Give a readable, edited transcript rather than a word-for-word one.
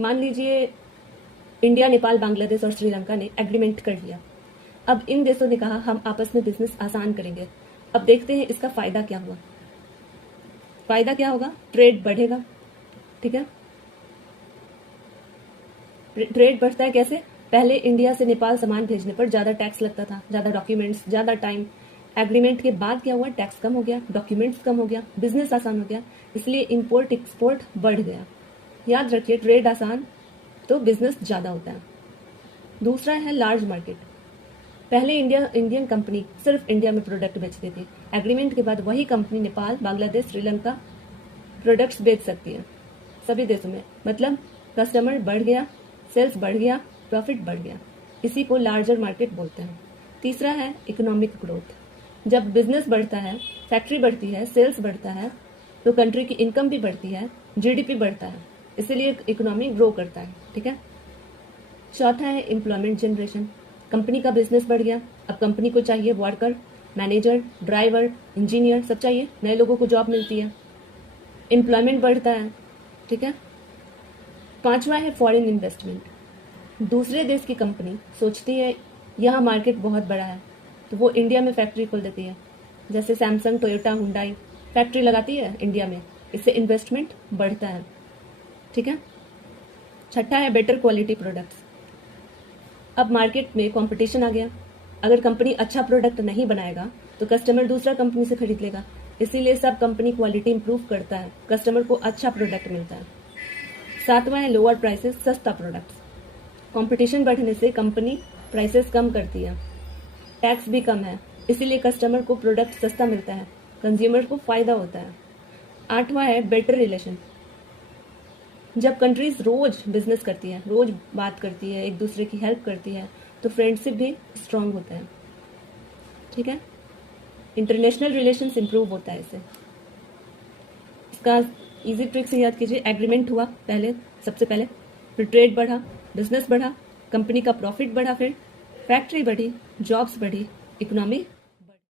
मान लीजिए इंडिया, नेपाल, बांग्लादेश और श्रीलंका ने एग्रीमेंट कर लिया। अब इन देशों ने कहा हम आपस में बिजनेस आसान करेंगे। अब देखते हैं इसका फायदा क्या हुआ। फायदा क्या होगा? ट्रेड बढ़ेगा। ठीक है, ट्रेड बढ़ता है कैसे? पहले इंडिया से नेपाल सामान भेजने पर ज्यादा टैक्स लगता था, ज्यादा डॉक्यूमेंट्स, ज्यादा टाइम। एग्रीमेंट के बाद क्या हुआ? टैक्स कम हो गया, डॉक्यूमेंट्स कम हो गया, बिजनेस आसान हो गया, इसलिए इंपोर्ट एक्सपोर्ट बढ़ गया। याद रखिए, ट्रेड आसान तो बिजनेस ज्यादा होता है। दूसरा है लार्ज मार्केट। पहले इंडियन कंपनी सिर्फ इंडिया में प्रोडक्ट बेचती थी। एग्रीमेंट के बाद वही कंपनी नेपाल, बांग्लादेश, श्रीलंका प्रोडक्ट्स बेच सकती है सभी देशों में। मतलब कस्टमर बढ़ गया, सेल्स बढ़ गया, प्रॉफिट बढ़ गया। इसी को लार्जर मार्केट बोलते हैं। तीसरा है इकोनॉमिक ग्रोथ। जब बिजनेस बढ़ता है, फैक्ट्री बढ़ती है, सेल्स बढ़ता है, तो कंट्री की इनकम भी बढ़ती है, जीडीपी बढ़ता है, इसीलिए इकोनॉमी ग्रो करता है। ठीक है। चौथा है एम्प्लॉयमेंट जनरेशन। कंपनी का बिजनेस बढ़ गया, अब कंपनी को चाहिए वर्कर, मैनेजर, ड्राइवर, इंजीनियर, सब चाहिए, नए लोगों को जॉब मिलती है, एम्प्लॉयमेंट बढ़ता है। ठीक है। पांचवा है फॉरेन इन्वेस्टमेंट। दूसरे देश की कंपनी सोचती है यहाँ मार्केट बहुत बड़ा है, तो वो इंडिया में फैक्ट्री खोल देती है। जैसे सैमसंग, टोयोटा, हुंडई फैक्ट्री लगाती है इंडिया में, इससे इन्वेस्टमेंट बढ़ता है। ठीक है। छठा है बेटर क्वालिटी प्रोडक्ट्स। अब मार्केट में कंपटीशन आ गया। अगर कंपनी अच्छा प्रोडक्ट नहीं बनाएगा तो कस्टमर दूसरा कंपनी से खरीद लेगा, इसीलिए सब कंपनी क्वालिटी इंप्रूव करता है, कस्टमर को अच्छा प्रोडक्ट मिलता है। सातवां है लोअर प्राइसेस, सस्ता प्रोडक्ट्स। कंपटीशन बढ़ने से कंपनी प्राइसेस कम करती है, टैक्स भी कम है, इसीलिए कस्टमर को प्रोडक्ट सस्ता मिलता है, कंज्यूमर को फायदा होता है। आठवां है बेटर रिलेशन। जब कंट्रीज रोज बिजनेस करती है, रोज बात करती है, एक दूसरे की हेल्प करती है, तो फ्रेंडशिप भी स्ट्रांग होता है। ठीक है। इंटरनेशनल रिलेशंस इंप्रूव होता है इससे। इसका इजी ट्रिक से याद कीजिए। एग्रीमेंट हुआ पहले, सबसे पहले, फिर ट्रेड बढ़ा, बिजनेस बढ़ा, कंपनी का प्रॉफिट बढ़ा, फिर फैक्ट्री बढ़ी, जॉब्स बढ़ी, इकोनॉमी